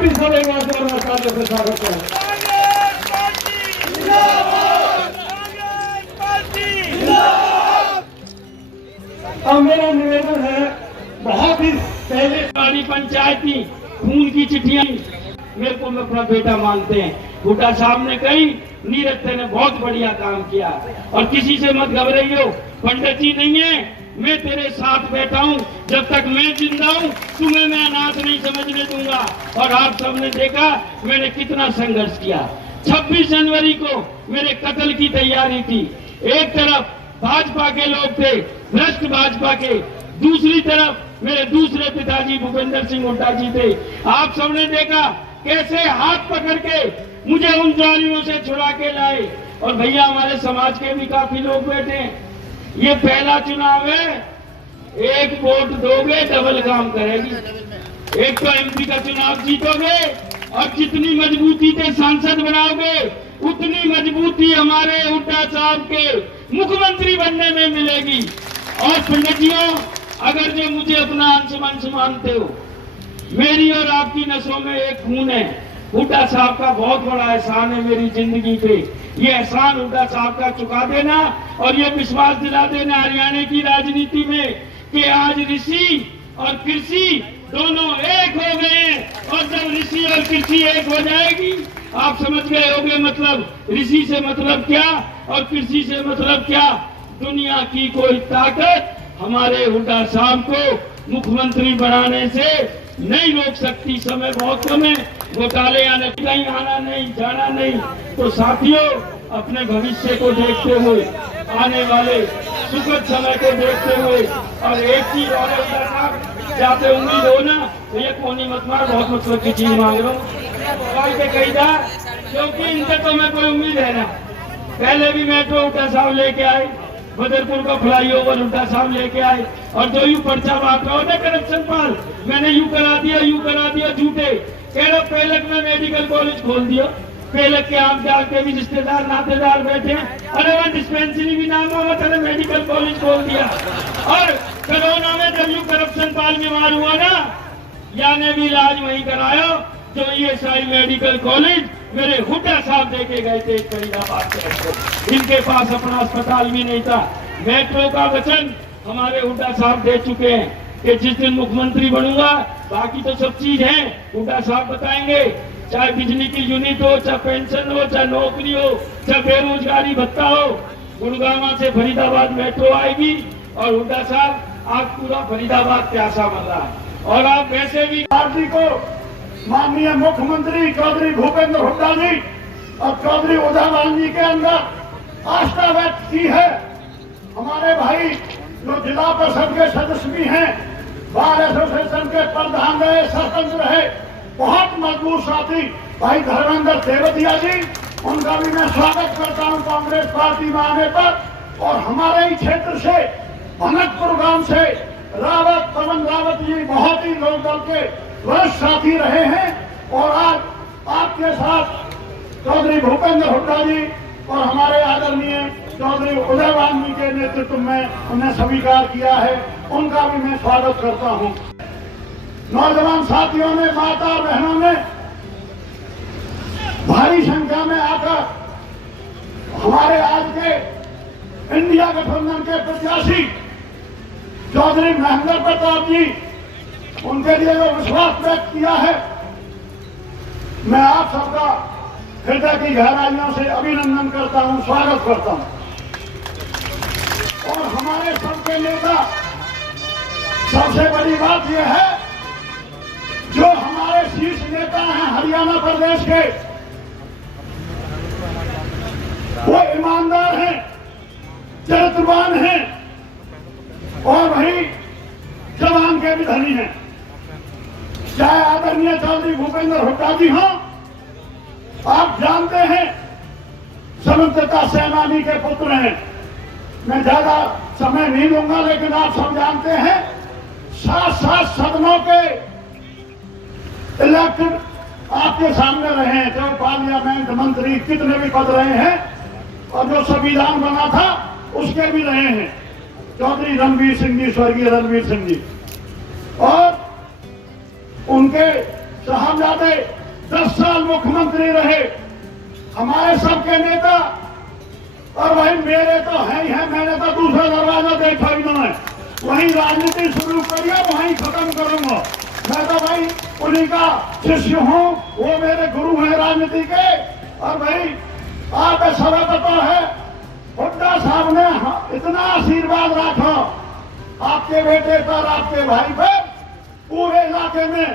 आप भी सब एक बार जोरदार तालियों से स्वागत करें। अब मेरा निवेदन है, बहुत ही पहले सारी पंचायती खून की चिट्ठियां मेरे को अपना बेटा मानते हैं। हुड्डा साहब ने कही नीरज ने बहुत बढ़िया काम किया और किसी से मत घबराइयो, पंडित जी नहीं है, मैं तेरे साथ बैठा हूँ, जब तक मैं जिंदा हूँ तुम्हें मैं अनाथ नहीं समझने दूंगा। और आप सबने देखा मैंने कितना संघर्ष किया। 26 जनवरी को मेरे कत्ल की तैयारी थी। एक तरफ भाजपा के लोग थे, भ्रष्ट भाजपा के, दूसरी तरफ मेरे दूसरे पिताजी भूपेंद्र सिंह हुड्डा जी थे। आप सबने देखा कैसे हाथ पकड़ के मुझे उन जालियों से छुड़ा के लाए। और भैया हमारे समाज के भी काफी लोग बैठे हैं। ये पहला चुनाव है, एक वोट दोगे डबल काम करेगी। एक तो एमपी का चुनाव जीतोगे और जितनी मजबूती से सांसद बनाओगे उतनी मजबूती हमारे हुड्डा साहब के मुख्यमंत्री बनने में मिलेगी। और पंडित जियों, अगर जो मुझे अपना अंश मानते हो, मेरी और आपकी नसों में एक खून है। हुड्डा साहब का बहुत बड़ा एहसान है मेरी जिंदगी पे। ये एहसान हुड्डा साहब का चुका देना और ये विश्वास दिला देना हरियाणा की राजनीति में कि आज ऋषि और कृषि दोनों एक हो गए हैं। और जब ऋषि और कृषि एक हो जाएगी, आप समझ गए होंगे मतलब ऋषि से मतलब क्या और कृषि से मतलब क्या। दुनिया की कोई ताकत हमारे हुड्डा साहब को मुख्यमंत्री बनाने से नहीं रोक सकती। समय बहुत कम है, घोटाले आने, कहीं आना नहीं जाना नहीं। तो साथियों, अपने भविष्य को देखते हुए, आने वाले सुखद समय को देखते हुए, और एक चीज और जाते उम्मीद हो ना, तो ये कोनी मत मार, बहुत मतलब की चीज मांग रहा हूँ कही था, क्योंकि इनसे तो मैं कोई उम्मीद है ना। पहले भी मेट्रो हुड्डा साहब लेके आए, बदरपुर का फ्लाईओवर हुड्डा साहब लेके आए, और जो यू पर्चा बांट रहा होता करप्शन पाल, मैंने यू करा दिया झूठे। कह रहे पेलक में मेडिकल कॉलेज खोल दिया, पेलक के आम जाके भी रिश्तेदार नातेदार बैठे, अरे वह डिस्पेंसरी भी नाम होगा, तेरे मेडिकल कॉलेज खोल दिया। और कोरोना में जब यू करप्शन पाल बीमार हुआ ना, या ने भी इलाज वहीं कराया जो ESI मेडिकल कॉलेज मेरे हुड्डा साहब देके गए थे फरीदाबाद से। इनके पास अपना अस्पताल भी नहीं था। मेट्रो का वचन हमारे हुड्डा साहब दे चुके हैं कि जिस दिन मुख्यमंत्री बनूंगा, बाकी तो सब चीज है हुड्डा साहब बताएंगे, चाहे बिजली की यूनिट हो, चाहे पेंशन हो, चाहे नौकरी हो, चाहे बेरोजगारी भत्ता हो। गुड़गांव से फरीदाबाद मेट्रो आएगी और हुड्डा साहब आज पूरा फरीदाबाद प्यासा मर रहा है। और आप वैसे भी पार्टी को माननीय मुख्यमंत्री चौधरी भूपेंद्र हुड्डा जी और चौधरी उदयवान जी के अंदर आस्था व्यक्त की है। हमारे भाई जो जिला परिषद के सदस्य भी हैं, बार एसोसिएशन के प्रधान रहे, सरपंच रहे, बहुत मजबूत साथी भाई धर्मेंद्र देवतिया जी, उनका भी मैं स्वागत करता हूं कांग्रेस पार्टी में आने पर। और हमारे ही क्षेत्र से भनकपुर गांव से रावत पवन रावत जी बहुत ही लोकदल के वरिष्ठ साथी रहे हैं। और आज आपके साथ चौधरी भूपेंद्र हुड्डा जी और हमारे आदरणीय चौधरी उदयवान जी के नेतृत्व में उन्हें स्वीकार किया है, उनका भी मैं स्वागत करता हूं। नौजवान साथियों ने, माता बहनों ने भारी संख्या में आकर हमारे आज के इंडिया गठबंधन के प्रत्याशी चौधरी महेंद्र प्रताप जी, उनके लिए जो विश्वास व्यक्त किया है, मैं आप सबका हृदय की गहराइयों से अभिनंदन करता हूं, स्वागत करता हूं। और हमारे सबके नेता, सबसे बड़ी बात यह है, जो हमारे शीर्ष नेता हैं हरियाणा प्रदेश के, वो ईमानदार हैं, चरित्रवान हैं और वही जवान के भी धनी हैं। चाहे आदरणीय चौधरी भूपेंद्र हुड्डा जी हों, आप जानते हैं स्वतंत्रता सेनानी के पुत्र हैं। मैं ज्यादा समय नहीं लूंगा, लेकिन आप सब जानते हैं 7 सदनों के इलेक्टेड आपके सामने रहे हैं, जो पार्लियामेंट मंत्री कितने भी पद रहे हैं, और जो संविधान बना था उसके भी रहे हैं, चौधरी रणवीर सिंह जी, स्वर्गीय रणवीर सिंह जी। और उनके साहबजादे 10 साल मुख्यमंत्री रहे, हमारे सबके नेता। और भाई मेरे तो है ही है, मैंने तो दूसरा दरवाजा देखा ही ना है। वहीं राजनीति शुरू करिए, वहीं खत्म करूंगा। मैं तो भाई उन्हीं का शिष्य हूँ, वो मेरे गुरु हैं राजनीति के। और भाई आप सब पता है, हुड्डा साहब ने इतना आशीर्वाद रखा आपके बेटे पर, आपके भाई पर, पूरे इलाके में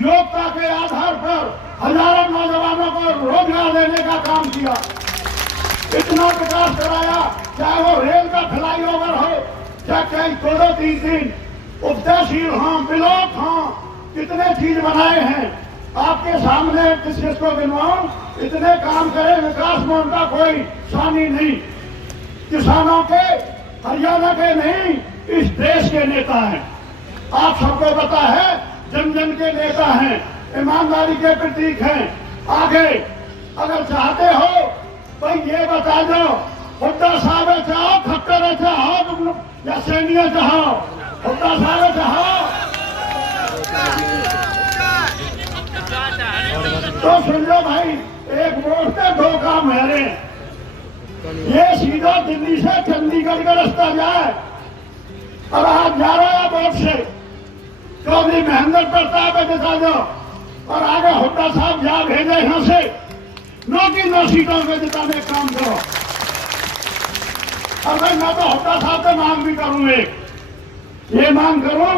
योग्यता के आधार पर हजारों नौजवानों को रोजगार देने का काम किया, इतना विकास कराया। चाहे वो रेल का फ्लाईओवर हो, चाहे कहीं 2-3 उपतहसील हो, ब्लॉक हो, कितने चीज बनाए हैं आपके सामने। किसको गिनवाऊं, इतने काम करे, विकास में उनका कोई शानी नहीं। किसानों के, हरियाणा के नहीं, इस देश के नेता हैं। आप सबको पता है, जन जन के नेता हैं, ईमानदारी के प्रतीक हैं। आगे अगर चाहते हो भाई ये बता दो, हुड्डा साहब चाहो, खट्टर चाहो या सैनिया चाहो, हुड्डा साहब चाहो तो सुन लो भाई, एक वोट पे 2 काम है। ये सीधा दिल्ली से चंडीगढ़ का रास्ता जाए, और आप जा रहे हैं वोट से चौधरी महेंद्र प्रताप दिखा दो, और आगे हुड्डा साहब जा भेजे यहाँ से 9 की 9 सीटों पे जिताने का काम करो। और भाई मैं तो हुड्डा साहब से मांग भी करूंगा, ये मांग करूं,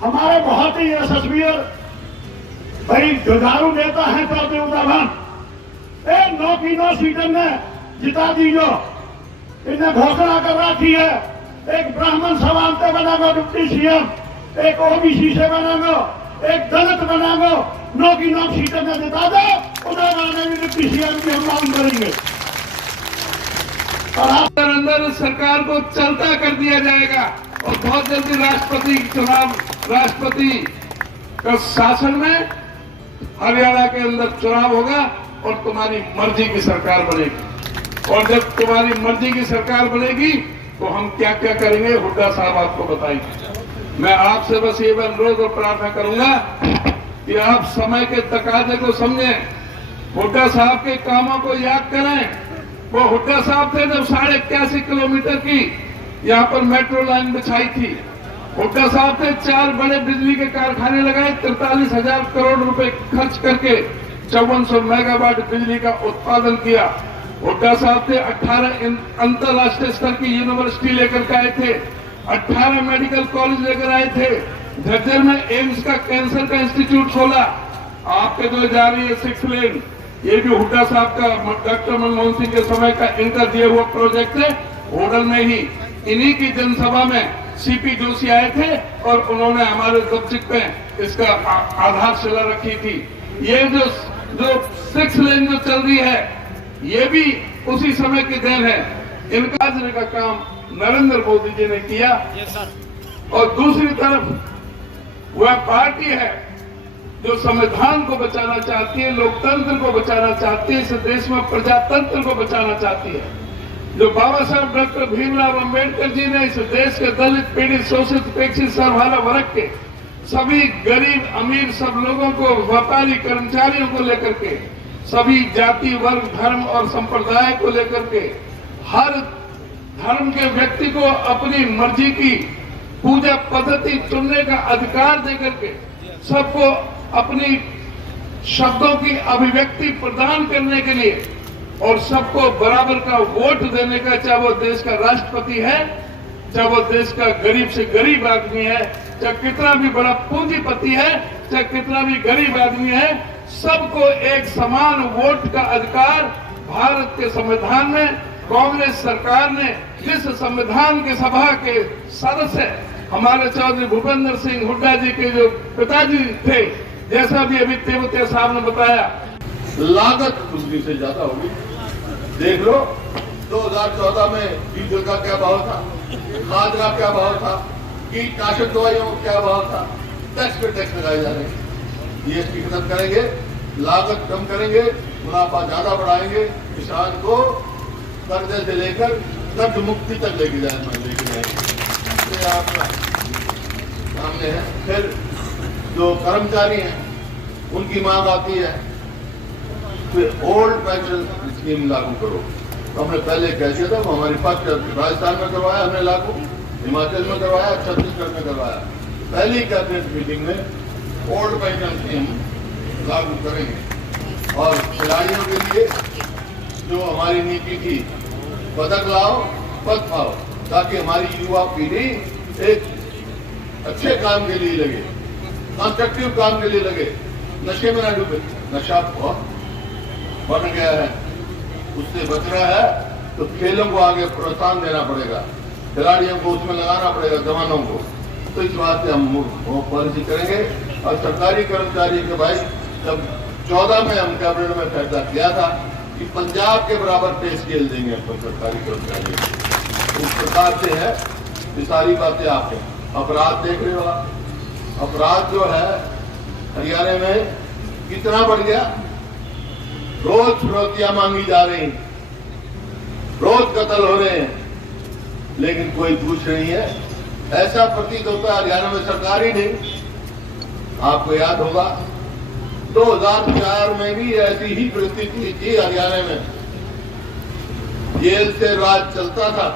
हमारे बहुत ही यशस्वी भाई जुझारू नेता है चौधरी उदयभान, 9 की 9 सीटों में जिता दीजो। इन्हें घोषणा कर रखी है, एक ब्राह्मण समाज से बनागो डिप्टी सीएम, एक ओबीसी से बनागो, एक दलित बनागो, 9 की 9 सीटें में जिता दो। उदयभान ने भी डिप्टी सीएम की हम मांग करेंगे। और अंदर सरकार को चलता कर दिया जाएगा, और बहुत जल्दी राष्ट्रपति चुनाव, राष्ट्रपति का शासन में हरियाणा के अंदर चुनाव होगा, और तुम्हारी मर्जी की सरकार बनेगी। और जब तुम्हारी मर्जी की सरकार बनेगी तो हम क्या क्या करेंगे, हुड्डा साहब आपको बताएंगे। मैं आपसे बस ये अनुरोध और प्रार्थना करूंगा कि आप समय के तकाजे को समझें, हुड्डा साहब के कामों को याद करें। वो हुड्डा साहब थे जब 81.5 किलोमीटर की यहाँ पर मेट्रो लाइन बिछाई थी। हुड्डा साहब थे 4 बड़े बिजली के कारखाने लगाए, 43,000 करोड़ रुपए खर्च करके 5400 मेगावाट बिजली का उत्पादन किया। हुड्डा साहब थे 18 अंतरराष्ट्रीय स्तर की यूनिवर्सिटी लेकर के आए थे, 18 मेडिकल कॉलेज लेकर आए थे, झज्जर में एम्स का कैंसर का इंस्टीट्यूट खोला। आपके जो जा रही है 6 लेन, ये भी हुड्डा साहब का, डॉक्टर मनमोहन सिंह के समय का इनका दिया हुआ प्रोजेक्ट है। होडल में ही इन्हीं की जनसभा में सीपी जोशी आए थे, और उन्होंने हमारे दफ्तर पे इसका आधारशिला रखी थी। ये जो 6 लेन जो चल रही है, ये भी उसी समय की देन है। इनका का काम नरेंद्र मोदी जी ने किया। और दूसरी तरफ वह पार्टी है जो संविधान को बचाना चाहती है, लोकतंत्र को बचाना चाहती है, इस देश में प्रजातंत्र को बचाना चाहती है। जो बाबा साहब डॉक्टर भीमराव अंबेडकर जी ने इस देश के दलित, पीड़ित, शोषित, उपेक्षित, सर्वहारा वर्ग के सभी गरीब अमीर सब लोगों को, व्यापारी कर्मचारियों को लेकर के, सभी जाति, वर्ग, धर्म और संप्रदाय को लेकर के, हर धर्म के व्यक्ति को अपनी मर्जी की पूजा पद्धति चुनने का अधिकार देकर के, सबको अपनी शब्दों की अभिव्यक्ति प्रदान करने के लिए, और सबको बराबर का वोट देने का, चाहे वो देश का राष्ट्रपति है, चाहे वो देश का गरीब से गरीब आदमी है, चाहे कितना भी बड़ा पूंजीपति है, चाहे कितना भी गरीब आदमी है, सबको एक समान वोट का अधिकार भारत के संविधान में कांग्रेस सरकार ने, जिस संविधान के सभा के सदस्य हमारे चौधरी भूपेंद्र सिंह हुड्डा जी के जो पिताजी थे, जैसा भी अभी तेवतिया साहब ने बताया, लागत बिजली से ज्यादा होगी। देख लो 2014 में डीजल का क्या भाव था, खाद का क्या भाव था, कीटनाशक दवाइयों का क्या भाव था। टैक्स पे टैक्स लगाए जा रहे हैं। जीएसटी खत्म करेंगे, लागत कम करेंगे, मुनाफा ज्यादा बढ़ाएंगे, किसान को कर्जे से लेकर कर्ज मुक्ति तक लेके जाएंगे। आप सामने है। फिर जो कर्मचारी हैं उनकी मांग आती है फिर ओल्ड पेंशन स्कीम लागू करो। तो हमने पहले कह दिया था, हमारी फर्स्ट राजस्थान में करवाया हमने लागू, हिमाचल में करवाया, छत्तीसगढ़ में करवाया। पहली कैबिनेट मीटिंग में ओल्ड पेंशन स्कीम लागू करेंगे और खिलाड़ियों के लिए जो हमारी नीति थी, पदक लाओ पद पाओ, ताकि हमारी युवा पीढ़ी एक अच्छे काम के लिए लगे, कंस्ट्रक्टिव काम के लिए लगे, नशे में ना डूबे। नशा बहुत बढ़ गया है, उससे बचना है तो खेलों को आगे प्रोत्साहन देना पड़ेगा, खिलाड़ियों को उसमें लगाना पड़ेगा, जवानों को। तो इस बात से हम पॉलिसी करेंगे। और सरकारी कर्मचारी के भाई, जब 14 में हम कैबिनेट में फैसला किया था कि पंजाब के बराबर पे स्केल देंगे अपन सरकारी कर्मचारी, उस प्रकार से है। ये सारी बातें आपके अपराध देख रहे हो आप, अपराध जो है हरियाणा में कितना बढ़ गया, रोज फिरौतियां मांगी जा रही, रोज कत्ल हो रहे हैं, लेकिन कोई पूछ नहीं है। ऐसा प्रतीत होता है हरियाणा में सरकार ही नहीं। आपको याद होगा 2004 में भी ऐसी ही परिस्थिति थी हरियाणा में, जेल से राज चलता था,